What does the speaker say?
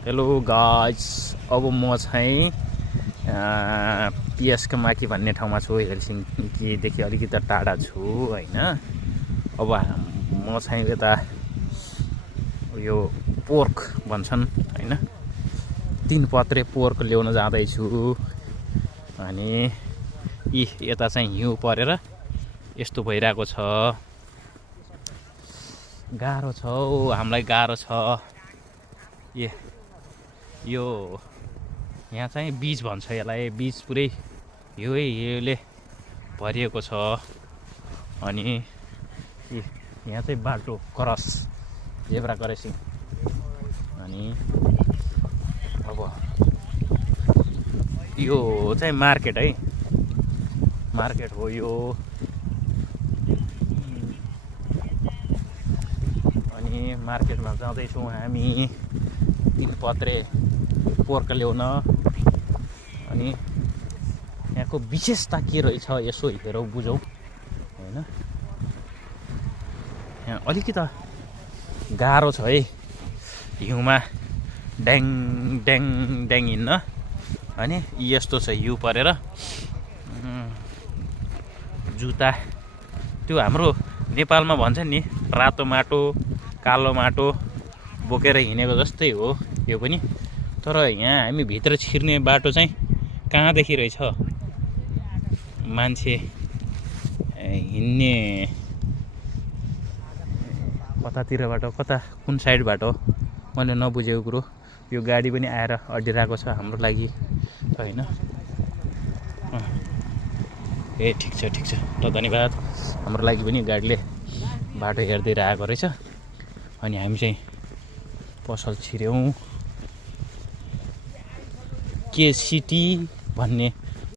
Hello guys, अब म चाहिँ पिएसको माथि भन्ने ठाउँमा छु। हेलसिङ्कीदेखि अलिकति टाढा छु हैन। अब म चाहिँ यता यो पोर्क भन्छन् हैन, 3 पत्रे पोर्क ल्याउन जाँदैछु। अनि यता चाहिँ हिउँ परेर यस्तो भइरहेको छ। गाह्रो छ हौ, हामीलाई गाह्रो छ। यो यहाँ चाहिँ बीच भन्छ यसलाई। बीच पुरै हिउँले भरिएको छ। अनि यहाँ चाहिँ बाटो क्रस, जेब्रा क्रसिङ। अनि अब यो चाहिँ मार्केट है, मार्केट हो यो। अनि मार्केटमा जाँदैछौँ हामी 3 पत्रे पोर्क ल्याउन। अनि यहाँको विशेषता के रहेछ यसो हेरौँ बुझौँ हैन। यहाँ अलिकति गाह्रो छ है हिउँमा ड्याङ ड्याङ ड्याङ हिँड्न। अनि यस्तो छ हिउँ परेर जुत्ता, त्यो हाम्रो नेपालमा भन्छ नि रातो माटो कालो माटो बोकेर हिँडेको जस्तै हो यो पनि। तर यहाँ हामी भित्र छिर्ने बाटो चाहिँ कहाँदेखि रहेछ, मान्छे हिँड्ने कतातिरबाट, कता कुन साइडबाट हो मैले नबुझेको कुरो। यो गाडी पनि आएर अड्डिरहेको छ हाम्रो लागि हैन। ए ठिक छ ल, धन्यवाद। हाम्रो लागि पनि गाडीले बाटो हेर्दै आएको रहेछ। अनि हामी चाहिँ पसल छिर्यौँ। के सिटी भन्ने